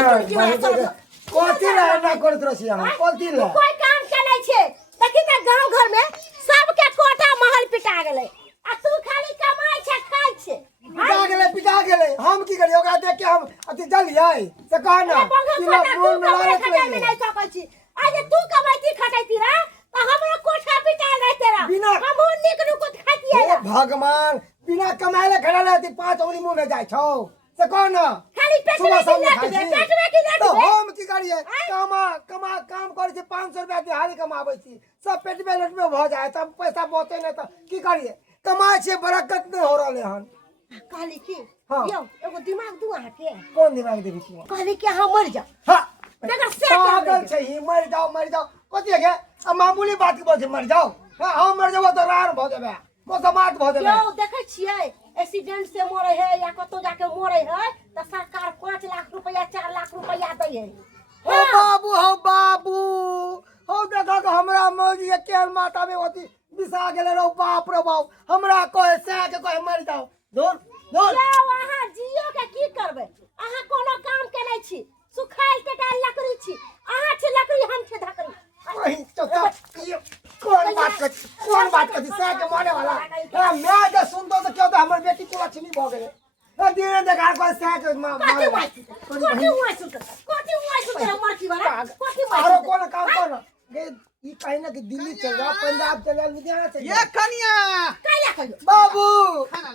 कोती रहे ना करत रसी हम कोती ले कोई काम के नहीं छे देखि त गांव घर में सबके कोठा महल पिटा गेलै आ तू खाली कमाई छे खाई छे पिटा गेले हम की करियो ओकरा देख के हम अति जलियै से कह ना तिला मोन में लागत नहीं नहीं सकल छी आज तू कमाईती खटाईती रा त हमरो कोठा पिटा रहे तेरा हम निक नुक खातिए भगवान बिना कमाइले खड़ा रहती 5 उंगली मुंह में जाय छौ से कह ना खाली पेट में की लट तो हम की करिए काम करे छी 500 रुपया दिहाड़ी कमाबै छी सब पेट में लट में भ जाए तब पैसा बचे नहीं त की करिए कमाए छे बरकत नहीं हो रहले हन कहली की यो एगो दिमाग दू अहाँ के कौन दिमाग देबी छी कहली कि हम मर जा हां देखा से पागल छै ही मर जाओ कथि के अब मामूली बात की बोल मर जाओ हां हम मर जाबो तो रार भ जेबे मोसमात भ जेबे यो देखे छियै एक्सीडेंट से मरे है या कतो जाके मरे है त सरकार 5 लाख रुपया 4 लाख रुपया दै है हो बाबू हो देखा के हमरा मौजी के माता में होती बिसा गेले रो बाप रे बाप हमरा कहे से के कहे मर जाओ दूर जाओ अहाँ जियो के की करबे अहाँ कोनो काम के नै छी सुखाइल के काल लकड़ी छी अहाँ छी लकड़ी हम छी धकड़ी वही तो कौन बात कर से के मारे वाला मैं जे सुनतो तो क्यों तो हमर बेटी को लक्ष्मी भ गेले धीरे देखा कोई से के कोठी हुआ सुत हमर की वाला कोठी हुआ और कौन काम कर ई कहीं ना कि दिल्ली चल जा पंजाब चल जा लुधियाना चल ये कनिया काला कहियो बाबू खाना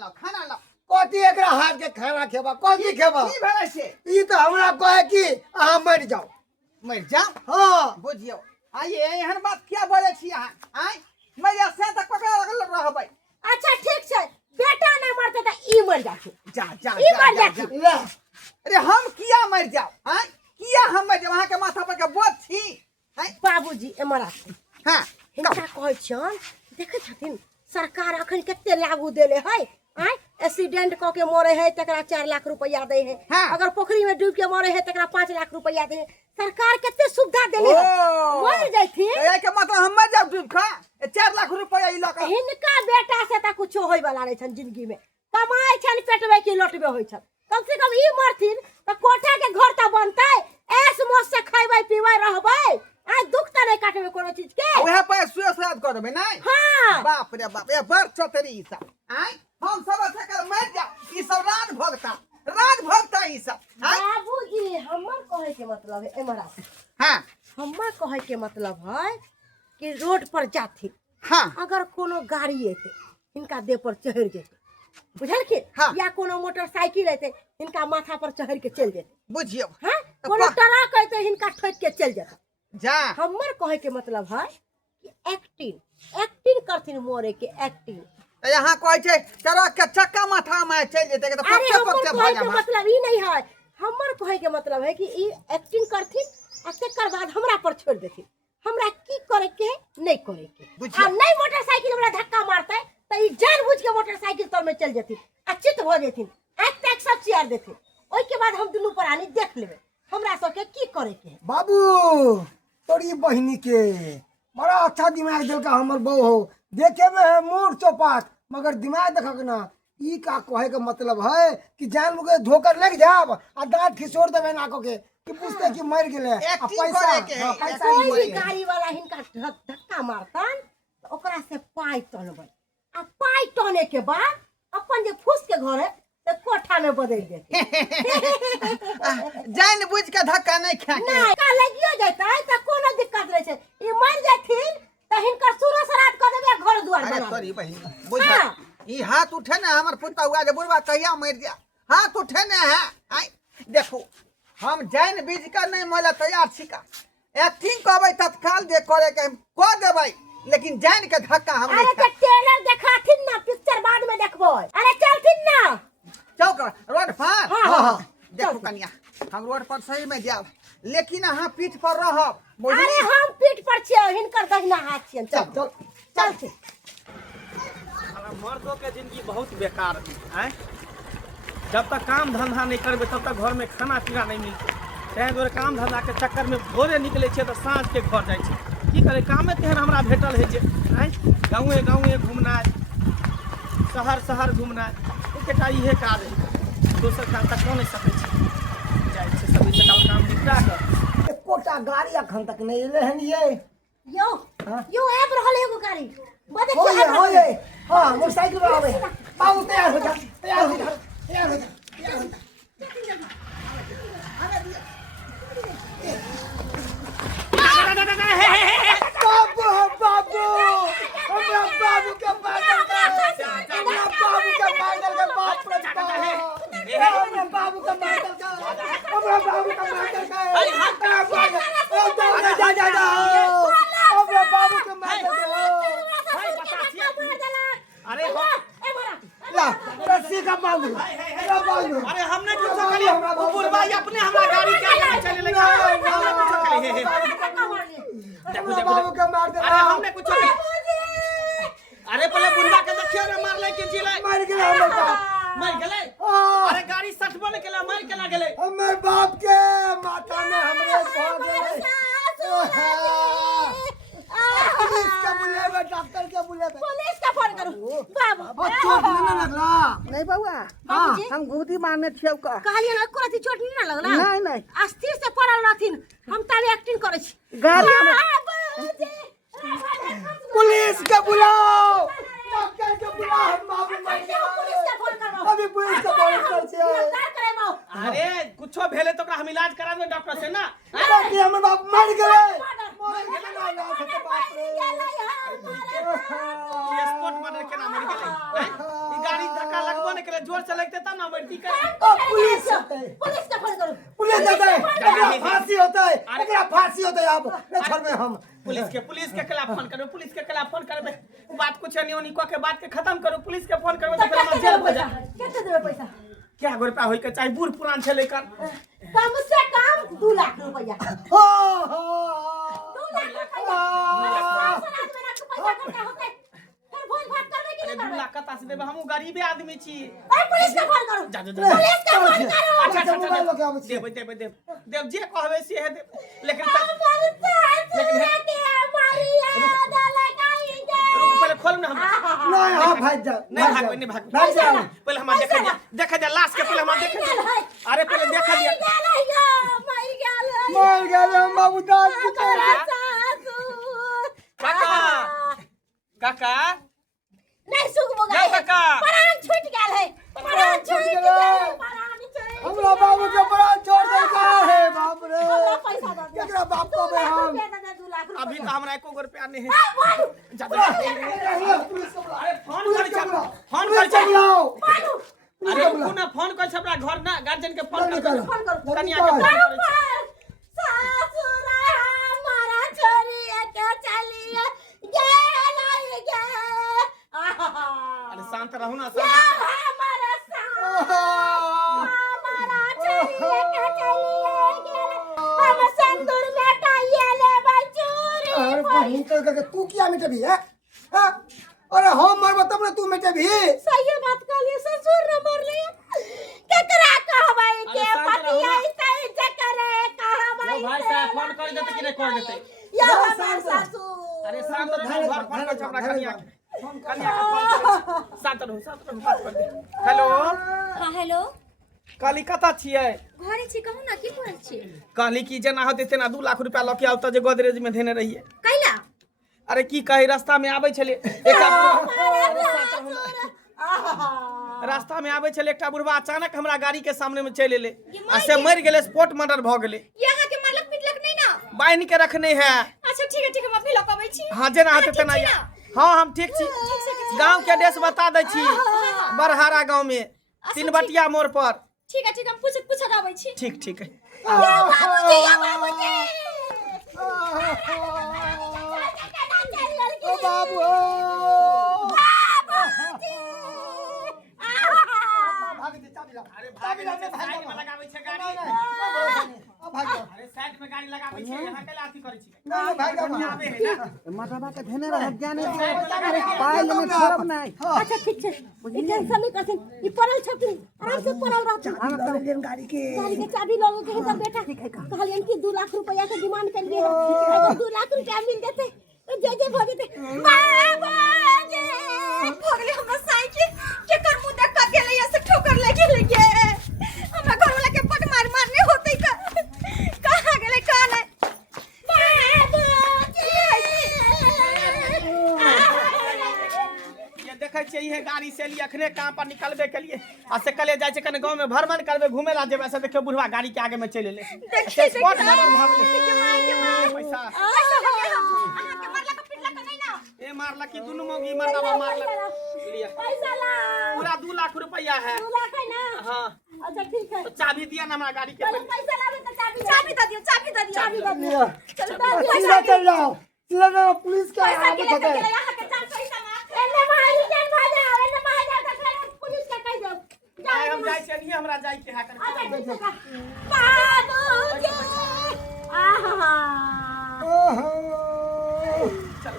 लाओ कोती एकरा हाथ के खाना खेबा कोती खेबा की भेलै से ई तो हमरा कहे कि अहाँ मर जाओ हां बुझियो आइए एहन बात क्या बोले छी अहाँ आइ मैया से तक पकड़ा लगल रहबै अच्छा ठीक छै बेटा नहीं मरते त ई मर जाछी जा ई मर जाछी ले अरे हम किया मर जाओ आइ किया हम मर जाओ वहां के माथा पर के बोझ छी बाबूजी एमरा हां हिनका कहै छन देखे छथिन सरकार अखन केते लागू देले है एक्सीडेंट क के मरे है तकरा 4 लाख रुपया दे है अगर पोखरी में डूब के मरे है तकरा 5 लाख रुपया दे है सरकार केते सुविधा देले है मर जाथि ए के मतलब हम मर जाब डूब खा 4 लाख रुपया ई लक हिनका बेटा से त कुछ होय वाला नै छन जिंदगी में कमाई छन पेटवे की लोटबे होय छन कम से कम ई मरथिन त कोठा के घर त बनतै ऐस मौज से खाइबै पीबै रहबै आ दुख त नहीं काटबे कोनो चीज के ओहे पर सुसाइड करबे नहीं हां बाप रे बाप ए बर चतरी ई सब आइ हम सब से कर मर जा ई सब राज भोगता ई सब बाबूजी हमर कहे के मतलब है एमरा हां हमर कहे के मतलब है कि रोड पर जाथि हां अगर कोनो गाड़ी एते इनका देह पर चढ़ जेते बुझल के या कोनो मोटरसाइकिल एते इनका माथा पर चढ़ के चल जेते बुझियो हां कोनो ट्रक एते इनका ठोक के चल जेते जा हमर कहे के मतलब है कि एक्टिंग करथिन मोरे के एक्टिंग यहाँ कहै छै ट्रक के चक्का माथा में चल जेते के तो पक्के पक्के भ जा मतलब ई नहीं है हमर कहे के मतलब है कि ई एक्टिंग करथिन आ तकर बाद हमरा पर छोड़ देथिन हमरा की करे के नहीं करे के आ नहीं मोटरसाइकिल वाला धक्का मारते त ई जानबूझ के मोटरसाइकिल तर में चल जेथिन आ चित भ जेथिन एक तक सब चियार देथिन ओइ के बाद हम दुनू प्राणी देख लेबे हमरा सब के की करे के बाबू तोरी बहिनी के बड़ा अच्छा दिमाग देलका हमर बहू हो देखे में है मोर चौपाट मगर दिमाग देखक ना ई का कहे के मतलब है कि जान मुके धोकर लग जाब आ दांत खिसोड़ देबे ना को के कि पूछते कि मर गेले आ पैसा कोई गाड़ी वाला हिनका धक्का मारतन तो ओकरा से पाई तनबै आ पाई तने के बाद अपन जे फूस के घर है तो कोठा में बदल देते जान बुझ के धक्का नहीं खा के नहीं का लगियो जैता त कोनो दिक्कत नै छै ई मर जाथिन त हिनकर सुरो सरात क देबे घर दुआर बना अरे तोरी बहिन बुझ ई हाथ उठे ना हमर पुता हुआ जे बुढ़वा कहिया मर जा हाथ उठे ना है आई देखो हम जान बुझ के नहीं मोला तैयार छी का एक्टिंग कहबै तत्काल जे करे के को देबै लेकिन जान के धक्का हम नहीं अरे ट्रेलर देखाथिन ना पिक्चर बाद में देखबो अरे चलथिन ना चौक रोड पर हां देखो कन्या हम रोड पर सही में जाब लेकिन अहाँ पीठ पर रहब अरे हम पीठ पर छियै हिनकर दहिना हाथ छियन चल मर्दों के जिंदगी बहुत बेकार है जब तक काम धंधा नहीं करबे तब तक घर में खाना पीना नहीं मिलते तैं दुआरे काम धंधा के चक्कर में भोरे निकले छे तो साँझ के घर जाय छे की करे कामे तेहन हमरा भेटल है जे गाँवे गाँवे घूमनाइ शहर घूमनाइ एकटा इहे काज है दोसर काम तक कऽ नहीं सकै छी जाय छे सब से काम उठा कर एकोटा गाड़ी अखन तक नहीं एले हन ये यो हाँ? यो ऐप रहल एगो गाड़ी बदे हो के ये ऐप हो रहल। ये हाँ मोटरसाइकिल पर आवे बाबू तैयार हो जा तैयार हो जा तैयार हो जा तैयार हो जा बाबू बाबू हमरा बाबू के पागल का हमरा बाबू के पागल का बाप रे बाप हमरा बाबू का पागल का हमरा बाबू का पागल का जा जा जा हमरा बाबू के पागल का अरे ए बड़ा ला रस्सी का बाबू ला बाबू अरे हमने कुछ करी वो बुढ़वाई अपने हमरा गाड़ी के आगे चले लगे हमने कुछ करी हे धक्का मार लिए हमरा बाबू के मार दे अरे हमने कुछ करी अरे पहले बुढ़वा के देखियो रे मार ले के जिले मार गेले हमर बाप मर गेले हाँ। अरे गाड़ी सटबो ने केला मार केला गेले हमर बाप के माथा में हमरे भाग गए पुलिस के बुलावे डॉक्टर के बुलावे पुलिस का फोन करूं बाबा चोट नहीं लगला नहीं बउआ बाबूजी हम घूटी मारने छियौ का कहलिए ना कोराती चोट नहीं लगला नहीं नहीं अस्थिर से पड़ल रहथिन हम ताले एक्टिंग करे छी गाड़ी में बाबूजी पुलिस के बुलाओ डॉक्टर के बुलाओ हम बाबू मर पुलिस का फोन गए करो अभी पुलिस के फोन कर छिए क्या करे बाबू अरे कुछो भेले तो ओकरा हम इलाज करा देब डॉक्टर से ना बाकी हमर बाप मर गए मर गए ना ना के बाप रे ये स्पॉट मर्डर केना मर गेले ई गाड़ी धक्का लगबो ने केले जोर से लगते तब ना मरती का पुलिस पुलिस का फोन करो पुलिस आता है एकरा फांसी होता है एकरा फांसी होता है अब न छोड़बे हम पुलिस के खिलाफ फोन करो पुलिस के खिलाफ फोन करबे बात कुछ नहीं होनी को के बात के खत्म करो पुलिस के फोन करबे तो फिर हम जेल हो जा कितने देबे पैसा क्या गो रुपया होई के चाहे बूढ़ पुरान छे लेकर कम से कम 2 लाख रुपया हो 2 लाख रुपया अरे 5 लाख पैसा खर्चा होते फिर भोज भात करबे कि अरे नहीं 2 करबे लाख कता से देबे हम गरीबे आदमी छी अरे पुलिस का फोन करो जा पुलिस का फोन करो अच्छा मोबाइल लगे आबै छी देव जे कहबे से है देव लेकिन हमारे साथ के हमारी याद लगाई रुक पहले खोल ना हम नहीं हां भाग जा नहीं भाग जा पहले हम देखा जा लाश के पहले हम देखा अरे पहले देखा दिया मर गए बाबू दाद की काका काका नहीं सुख जाओ मोगा काका। प्राण छूट गेल है प्राण छूट गेल प्राण छूट हमरा बाबू के बड़ा छोड़ दे का है बाप रे हमरा पैसा दे दे केकरा बाप को बे हम 2 लाख रुपया अभी तो हमरा एको गो रुपया नहीं है जा पुलिस को बुला अरे फोन कर फोन पुलिस को कर बुलाओ अरे पुनः फोन कर छपरा घर ना गार्जियन के फोन कर फोन करो कन्या के फोन कर सासुर हमारा छोरी के चलिए गेल अरे शांत रहू ना या हमारा हमारा छोरी के चलिए गेल हम संदूर बेटा ये ले बचूरी अरे बहन कर तू क्या मिटबी है हां अरे हम मरब तब ना तू मिटबी सही बात कहलिए ससुर न मरले केकरा कहबै के पतिया सही जकरे कहबै भाई साहब फोन कर देते कि नहीं कर देते या हमार ससुर अरे शांत रहू घर फोन कर छपरा कन्या के फोन शांत रहू बात कर दे हेलो हाँ हेलो काली कता छियै घरे छी कहू ना की करल छी कहली की जेना होते तेना 2 लाख रुपया लके आउ त जे गोदरेज में देने रहिए कैला अरे की कही रास्ता में आबै छले रास्ता में आबै छले एकटा बुढ़वा अचानक हमरा गाड़ी के सामने में चल एले आ से मर गेले स्पॉट मर्डर भ गेले यहाँ के मालक पिटलक नहीं ना बांध के रखने है अच्छा ठीक है हम अभी लौकबै छी हाँ जेना होते तेना ठीक छी ना? हाँ हम ठीक छी गांव के एड्रेस बता दै छी बरहारा गांव में 3 बटिया मोड़ पर ठीक है हम पूछत आबै छी ठीक ठीक है बाबूजी या बाबूजी ओ बाबू भाग दे चाबी ला अरे भाग साइड में लगाबै छै गाड़ी भाग जा अरे साइड में गाड़ी लगाबै छै यहाँ के लाठी करै छी नहीं भाग जा आबे है ना माथाबा के धेने रह जाने पाइल में छोड़ब नहीं अच्छा ठीक छै ई टेंशन नहीं करथिन ई पड़ल छथिन आराम से पड़ल रहथिन गाड़ी के गाड़ी के चाबी लोगों के हिसाब बेटा कहलियन कि 2 लाख रुपया के डिमांड कर लिए अगर 2 लाख रुपया मिल जेते तो जे भो जेते बाबाजी भगले हमरा साइकिल के कर मुंह देख के गेले ऐसे ठोकर लगे हमरा घर वाला के पट मार मारने होते का गाड़ी से लिए अखने काम पर निकलबे के लिए आ से कले जाय छै कने गांव में भ्रमण करबे घूमे ला जेबे से देखियो बुढ़वा गाड़ी के आगे में चले ले देखिए स्पॉट नंबर भाग ले पैसा अहाँ के मारला के पिटला के नहीं ना ए मारला की दुनु मौगी मरला मारला लिया पैसा ला पूरा 2 लाख रुपया है 2 लाख है ना हां अच्छा ठीक है तो चाबी दिया ना हमारा गाड़ी के चलो पैसा लावे तो चाबी चाबी दे दियो चाबी दे दियो सीधा चल जाओ सीधा जाओ पुलिस के पैसा आगे के लेके खतरे चले यहाँ के 400 पैसा मांग एने मारी जान भाजा एने मारी जान पुलिस के कह दो आए हम जाय छै नहीं हमरा जाय के हा कर बाबूजी आहा ओहो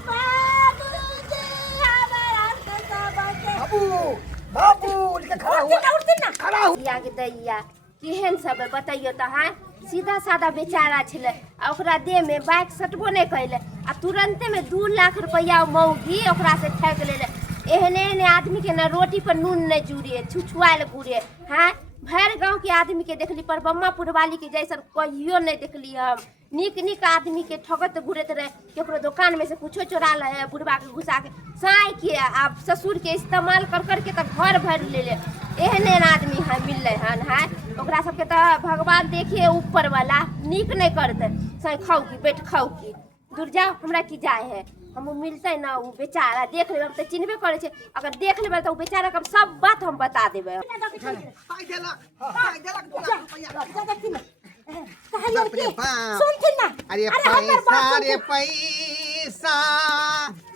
बाबूजी हमारा के सब बाबू बाबू उनके खड़ा हुआ उठते ना खड़ा हुआ या के दैया केहन सब बताइयो त हां सीधा साधा बेचारा छले आ ओकरा देह में बाइक सटबो नहीं कैले आ तुरंते में 2 लाख रुपया मौगी ओकरा से ठग लेले एहने एहने आदमी के ना रोटी पर नून नहीं जुड़िए छुछुआल घूरे हाँ भर गांव के आदमी के देखली पर बम्मापुर वाली के जैसन कहियो नहीं देखली हम निक निक आदमी के ठगत घूरत रहे केकरो दुकान में से कुछो चोरा ले बुढ़वा के घुसा के साई के आप ससुर के इस्तेमाल कर कर के तक घर भर ले एहने आदमी है मिल हन है ओकरा सबके तो भगवान देखिए ऊपर वाला निक नहीं करते साई खाऊ की बैठ खाऊ की दूर जाओ हमरा की जाए है हम मिलते ना वो बेचारा देख लेबे तो चिन्हबे करे छे अगर देख लेबे तो बेचारा के सब बात हम बता देबे पाई देलक 2 लाख रुपया कहलियो बाप रे कि बाप। सुन थी ना अरे हमर बात पैसा सुन रे थी। पैसा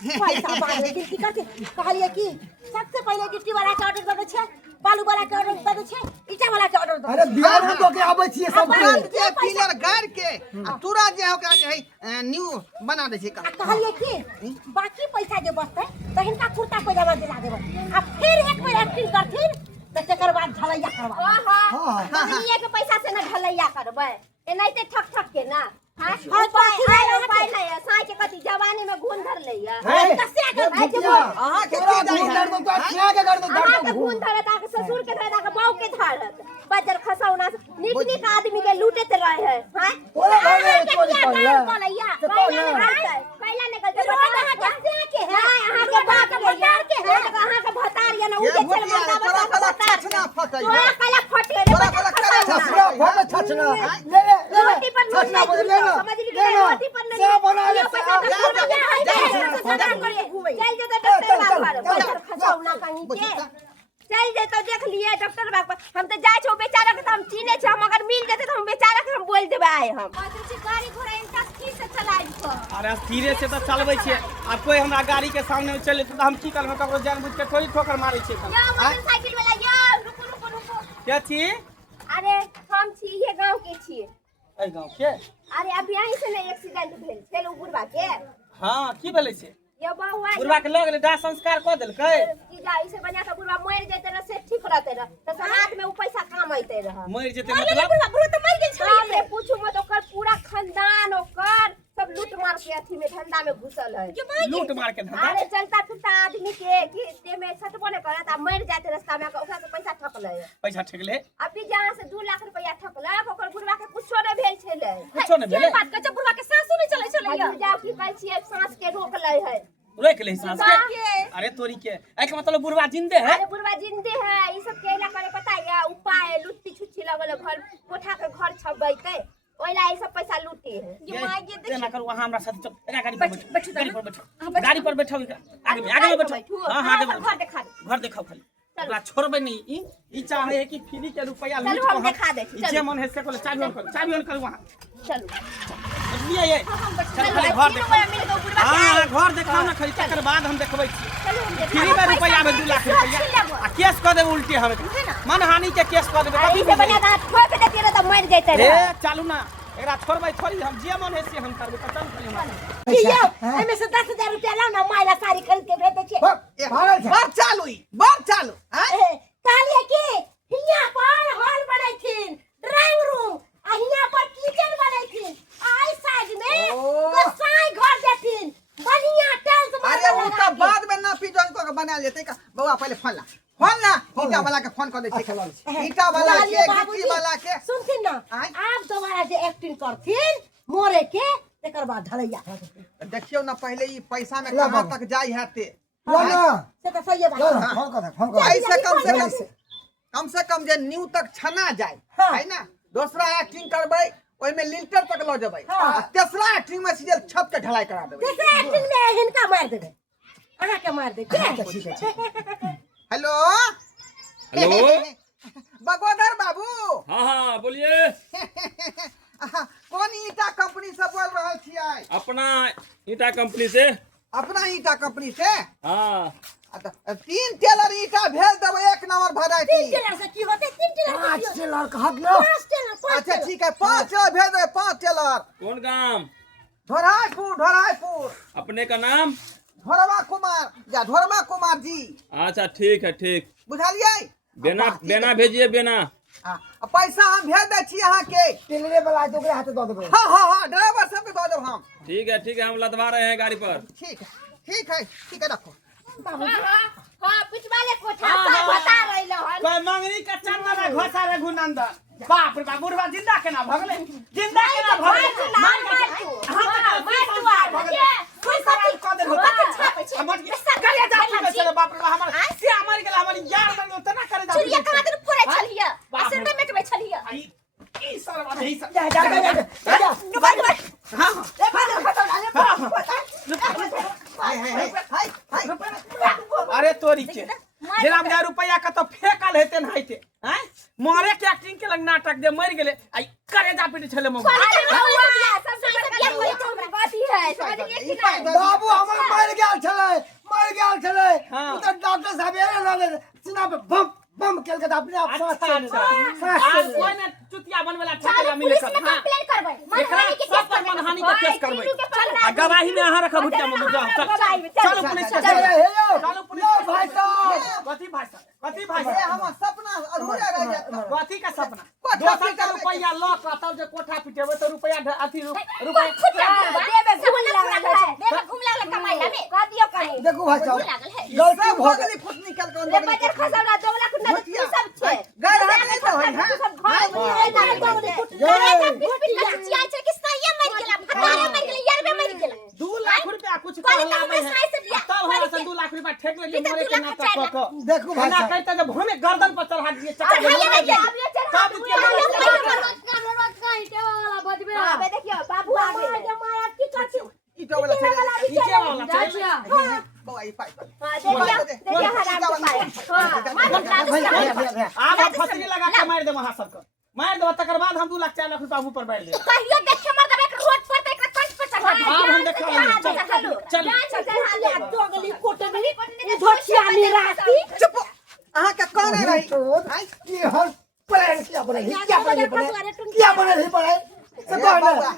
पैसा बारे गिनती करते कहलिए कि सबसे पहले गिट्टी वाला के ऑर्डर दे छे बालू वाला के ऑर्डर दे छे ईटा वाला के ऑर्डर दे अरे बिहार में तो के आबै छियै सब बांध के पिलर गाड़ के आ तुरा जे ओकरा जे है न्यू बना दे छै का कहलिए कि बाकी पैसा जे बचते तो हिनका कुर्ता पैजामा दिला देबे आ फिर एक बेर एक्टिंग करथिन तो तकर बाद झलैया करवा हां ये के पैसा से ना ढलैया करबे एनाइते ठक ठक के ना हां और बाकी उपाय नहीं है साई के कति जवानी में घून धर लैया कसे के भाई के अहाँ के तोरा की घून जाय दर्द तो खिया के कर दो अहाँ के घून धरे ता के ससुर के धरे ता के बाऊ के धरत बजर खसौना निक निक आदमी के लूटते रहे है हां तोरा घर में चोरी कर ले लैया तो पहला निकलते अहाँ कसे के है अहाँ के बात भतार के है अहाँ के भतार या ना ये उजे चल भुतिया बता तोरा बता कला छछना फटै तोरा कला फटे रे तोरा कला करे छछना फोटो छछना ले ले रोटी पर नून छछना नहीं ले घुसो, लो समझ ली ले लो रोटी पर नून से बना ले पैसा तो जा, फूट गया है चल जे तो डॉक्टर बाबू बजर खसौना कहीं के चल जे तो देख लिए डॉक्टर बाबू हम तो जाय छो बेचारा के तो हम चीने छ हम अगर मिल जेते तो हम बेचारा के हम बोल देबे आए हम गाड़ी घोड़ा इनका की से चलाई को अरे धीरे से तो चलबै छियै आ कोई हमरा गाड़ी के सामने में चले तो हम की करब ककरो जानबूझ के थोड़ी ठोकर मारै छियै या मोटरसाइकिल वाला या रुको रुको रुको क्या छी अरे हम छी ये गांव के छी ए गांव के अरे अभी यहीं से ने एक्सीडेंट भेल छल बुढ़वा के हां की भेलै से ये बहुआ बुढ़वा के लग ले दाह संस्कार क देलकै की जाई से बनिया तो बुढ़वा मर जैते रह से ठीक रहते रह तो समाज में वो पैसा काम आते रह मर जेतै मतलब बुढ़वा तो मर गेल छल रे पूछू मत ओकर पूरा खानदान ओकर सब लूट मार के अथी में धंधा में घुसल है लूट मार के धंधा अरे चलता फिरता आदमी के कि ते में सटबो ने करत आ मर जाते रास्ता में ओकरा से पैसा ठक ले पैसा ठेक ले अभी जहां से 2 लाख रुपया ठकलक ओकर बुढ़वा के कुछो नहीं भेल छले कुछो नहीं भेलै बात कह बुढ़वा के सांसो नहीं चले छले जाओ की कहै छियै सांस के रोक ले है रोक ले सांस के अरे तोरी के ए के मतलब बुढ़वा जिंदे है अरे बुढ़वा जिंदे है ई सब केला करे पता है उपाय लुट्टी छुच्छी लगल घर कोठा के घर छबैते ओइला ई सब पैसा लूटी है ये ना करू वहां हमरा साथ चल एका गाड़ी पर बैठो गाड़ी पर बैठो आगे में बैठो हां आगे में घर दिखा दे घर देखाओ खाली ओकरा छोड़बै नहीं ई चाहे है कि फ्री के रुपया लूट चलो हम दिखा दे जे मन है से को चाबी ऑन कर वहां चलो लिए ये चल खाली घर देखो हां घर देखाओ ना खाली तकर बाद हम देखबै छी फ्री में रुपया में 2 लाख रुपया आ केस क देब उल्टी हम मनहानि के केस क देब अभी से बना दा ठोक देते रह तो मर जैते ए रह चालू ना एकरा छोड़बै थोड़ी हम जे मन है से हम करबै चल खाली हमरा कियो एमे से 10,000 रुपया लाओ ना माइला साड़ी खरीद के भेज दे छे बार चालू हैं कहलिए कि हिया पर हॉल बनैथिन ड्राइंग रूम आ हिया पर किचन बनैथिन आई साइड में तो साई घर देथिन बढ़िया टाइल्स अरे वो तो बाद में ना पी जन को बना लेते का बउआ पहले फोन ला ईटा वाला के फोन कर दे छै ईटा वाला के गिट्टी वाला के सुनथिन ना आप दोबारा जे एक्टिंग करथिन मोरे के एकर बाद ढलैया देखियो ना पहले ई पैसा में कहां तक जाई हेते लो ना से तो सही है लो बात ना फोन कर फोन कर ऐसे कम से जल्दी कम कम जे न्यू तक छना जाए हाँ। है ना दूसरा एक्टिंग करबै ओइ में लिंटर तक ल जबै हाँ। आ तेसरा एक्टिंग में सीधे छत के ढलाई करा देबै दूसरा एक्टिंग में हिनका मार देबे अहाँ के मार दे अच्छा ठीक है हेलो हेलो बगोदर बाबू हाँ हाँ बोलिए। कौन ईटा कंपनी से बोल रहल छियै? अपना ईटा कंपनी से। अपना ईटा कंपनी से हाँ 3 टेलर ईटा भेज देबै, 1 नंबर तीन वैरायटी। टेलर से की होते 3 टेलर से पांच की होते? टेलर कहत ना 5 टेलर 5 अच्छा ठीक है 5 टेलर भेज देबै, 5 टेलर। कौन काम? ढोराईपुर अपने का नाम? ढोरमा कुमार जी अच्छा ठीक है ठीक। बुझलियै? बेना बेना भेजिए बेना। पैसा हम भेज दै छी अहाँ के। टेलरे वाला तो ओकरे हाथे दे देबै हाँ ड्राइवर सब के दऽ देब हम। ठीक है हम लदवा रहे हैं गाड़ी पर। ठीक है रखो। हाँ पिछवा ले कोठा सब बता रहिलो हन। कोई मंगनी का चंदना घोसा रे गुनंदन बाप रे बाप बुढ़वा जिंदा केना भगले जिंदा केना भगले मार तू कोई सवाल क दे होता हमर करे जा के चले बाप रे हमर से मर गेल हमर यार बन उतना करे जा चुरिया कहाँ दिन फोड़े छलिया असर में मेटबे छलिया ई सरवा नहीं सब जा अरे तोरी के जेना 1000 रुपया का तो फेकल हेते न हेते हैं मोरे के एक्टिंग के लग नाटक दे मर गेले आई करे जा पिट छले मो अरे बउआ सबसे बड़का कोई तो बात ही है समझिए कि नहीं बाबू हमर मर गेल छले हाँ। उ त डॉक्टर साहब एले लगे सीना पे बम बम केल के अपने आप सांस चले आज कोई ने चुतिया बनवेला ठेकेला मिले पुलिस में कर कंप्लेन करबै एकरा सब पर मनहानि के केस करबै आ गवाही में अहाँ रखब भुटिया में चलो पुलिस हे यो चलो पुलिस लो भाई साहब कथी भाई ये हमर सपना अधूरा रह जात। कथी का सपना कोठा 200 का रुपया ल के तब जे कोठा पिटेबे तो रुपया अथी रुपया देबे घूम लागल है देबे घूम लागल कमाइला में कह दियो कहीं देखो भाई साहब लागल है गलती सब हो भगली फुट निकल के रे बाजार खसौड़ा 2 लाख ना तू सब छे घर हाथ नहीं तो होई हां। सब घर में रहे ना तो फुट गरे पिट चिया छे कि सही मर गेला फटारे मर गेला यार बे मर गेला 2 लाख रुपया कुछ कौन कहला कहला में साई से बियाह तब हमरा से 2 लाख रुपया ठेक ले मोरे के नाटक क क देखो भाई ना साहब कहता जब हमें गर्दन पर चढ़ा दिए और चक्कर भैया में ने अब ये चढ़ा सब अबे देखियो बाबू आ गए माया की करती ईटा वाला चले नीचे वाला चले बउआ ई पाई हां देखियो हराम के पाए हां आप फसली लगा के मार दे वहां सबको मार दो तकर बाद हम 2 लाख 4 लाख रुपया ऊपर बैठ दे कहियो देखे मर दबे रोड पर ते कंठ पर चढ़ा अब हम देखा चल दोगली कोटली धोतिया निराती चुप अहाँ के कौन है रही ये हर प्लान क्या बने क्या बने पड़े ए बाबा,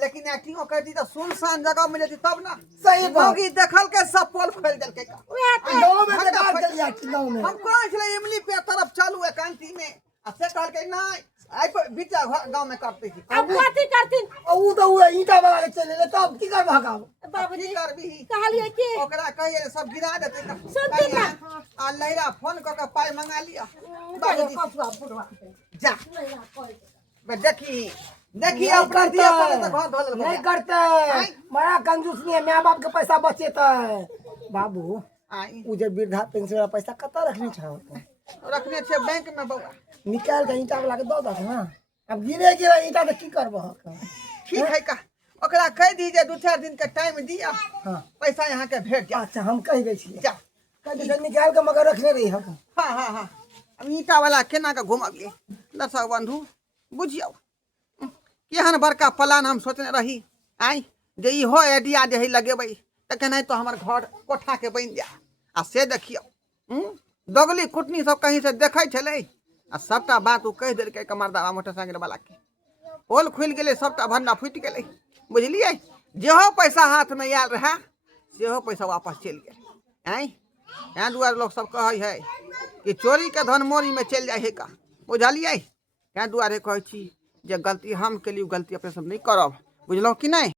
लेकिन एक्टिंग करती तो सुनसान जगह मिले थी तब ना सही बात। भौगी देखल के सब पोल खोल देल के गांव में बेकार चल जाए गांव में हम कौन छले इमली पे तरफ चालू है कांटी में आ से कहल के नहीं आई पर बीचा गांव में करते थी अब कथी करथिन ऊ तो ईटा वाला के चले ले तब की कर भागा बाबूजी की करबी कहलिए कि ओकरा कहिए सब गिरा देते सुनती ना। आ लहरा फोन क के पाई मंगा लिया बाबूजी कथुआ बुढ़वा जा बे देखी अब कर दिया पहले तो घर धोल नहीं करते बड़ा कंजूस नहीं है माँ बाप के पैसा बचेता है बाबू आई उ जे वृद्धा पेंशन वाला पैसा कत रखनी चाहिए रखने छे बैंक में बउआ निकाल के ईटा वाला के दो दस ना अब गिरे गिरे ईटा तो की करबो ठीक है का ओकरा कह दीजिए 2-4 दिन का टाइम दिया हाँ पैसा यहाँ के भेज जा अच्छा हम कह दे छी जा कह दे निकाल के मगर रखने रही हम हाँ अब ईटा वाला केना के घुमाबिए दर्शक बंधु बुझियो केहन बड़का प्लान हम सोचने रही आई जे ई हो आइडिया जे लगेबै त केनाहि तो हमर घर कोठा के बन जा आ से देखियो दोगली कुटनी सब कहीं से देखै छलै आ सबटा बात उ कह देलकै कमरदावा मोटरसाइकिल वाला के पोल खुल गेलै सबटा भंडा फुटि गेलै बुझलियै जेहो पैसा हाथ में आयल रहा सेहो पैसा वापस चलि गेल आई यहाँ दुआरे लोग सब कहै है कि चोरी के धन मोरी में चल जाए है का बुझलियै यहाँ दुआरे कहै छी जे गलती हम केलियै गलती अपने सब नहीं करब बुझलहुँ कि नहीं।